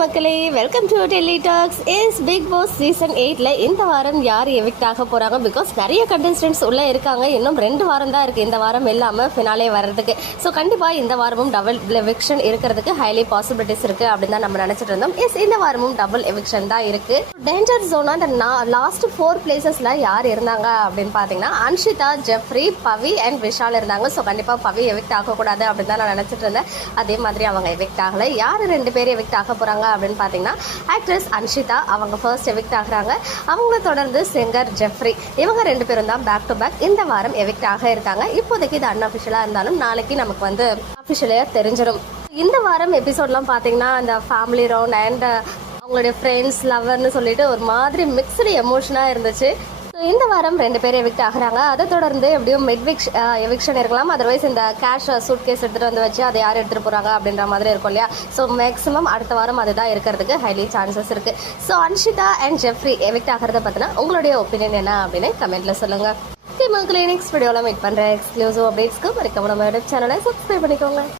மக்களே, welcome to Delhi talks. Is Bigg Boss season 8ல இந்த வாரம் யார் எவிக்ட் ஆக போறாங்க? பிகாஸ் நிறைய கண்டெஸ்டன்ட்ஸ் உள்ள இருக்காங்க. இன்னும் 2 வாரம் தான் இருக்கு இந்த வாரம் இல்லாம ஃபினாலே வர்றதுக்கு. ஸோ கண்டிப்பா இந்த வாரமும் டபுள் எவிக்ஷன் இருக்கிறதுக்கு ஹைலி பாசிபிலிட்டிஸ் இருக்கு அப்படின்னு தான் நம்ம நினைச்சிட்டு இருந்தோம். இந்த வாரமும் டபுள் எவிக்ஷன் தான் இருக்கு. டேஞ்சர் ஜோனா இந்த லாஸ்ட் 4 பிளேசஸ்ல யார் இருந்தாங்க அப்படின்னு பாத்தீங்கன்னா Anshitha, Jeffrey, Pavi and Vishal இருந்தாங்க. ஸோ கண்டிப்பா பவி எவிக்ட் ஆகக்கூடாது அப்படின்னு தான் நான் நினைச்சிட்டு இருந்தேன். அதே மாதிரி அவங்க எவிக்ட் ஆகல. யார் 2 பேர் எவிக்ட் ஆக போறாங்க அப்படின்னு பாத்தீங்கன்னா ஆக்ட்ரஸ் அன்ஷிதா அவங்க ஃபர்ஸ்ட் எவிக்ட் ஆகுறாங்க. அவங்கள தொடர்ந்து சிங்கர் ஜெஃப்ரி, இவங்க 2 பேரும் தான் பேக் டு பேக் இந்த வாரம் எவிக்ட் ஆக இருக்காங்க. இப்போதைக்கு இது அன்அஃபிஷியலா இருந்தாலும் நாளைக்கு நமக்கு வந்து அஃபிஷியலா தெரிஞ்சிடும். இந்த வாரம் எபிசோட்லாம் பாத்தீங்கன்னா அந்த ஃபேமிலி ரவுண்ட் அண்ட் அவங்களுடைய ஃப்ரெண்ட்ஸ் லவர்னு சொல்லிட்டு ஒரு மாதிரி மிக்ஸ்டு எமோஷனா இருந்துச்சு. இந்த வாரம் 2 பேர் எவிக்ட் ஆகுறாங்க. அதை தொடர்ந்து எப்படியும் எவிக்ஷன் இருக்கலாம். அதர்வைஸ் இந்த கேஷ் சூட் கேஸ் எடுத்துட்டு வந்து வச்சு அதை யார் எடுத்துட்டு போறாங்க அப்படின்ற மாதிரி இருக்கும் இல்லையா? ஸோ மேக்ஸிமம் அடுத்த வாரம் அதுதான் இருக்கிறதுக்கு ஹைலி சான்சஸ் இருக்கு. So Anshitha and Jeffrey evict ஆகிறத பத்தினா உங்களுடைய ஒப்பீனியன் என்ன அப்படின்னு கமெண்ட்ல சொல்லுங்க. மக்களே, நெக்ஸ்ட் வீடியோல மீட் பண்ற எக்ஸ்க்ளூசிவ் அப்டேட்ஸ்க்கு மறக்காம நம்ம யூடியூப் சேனலை சப்ஸ்கிரைப் பண்ணிக்கோங்க.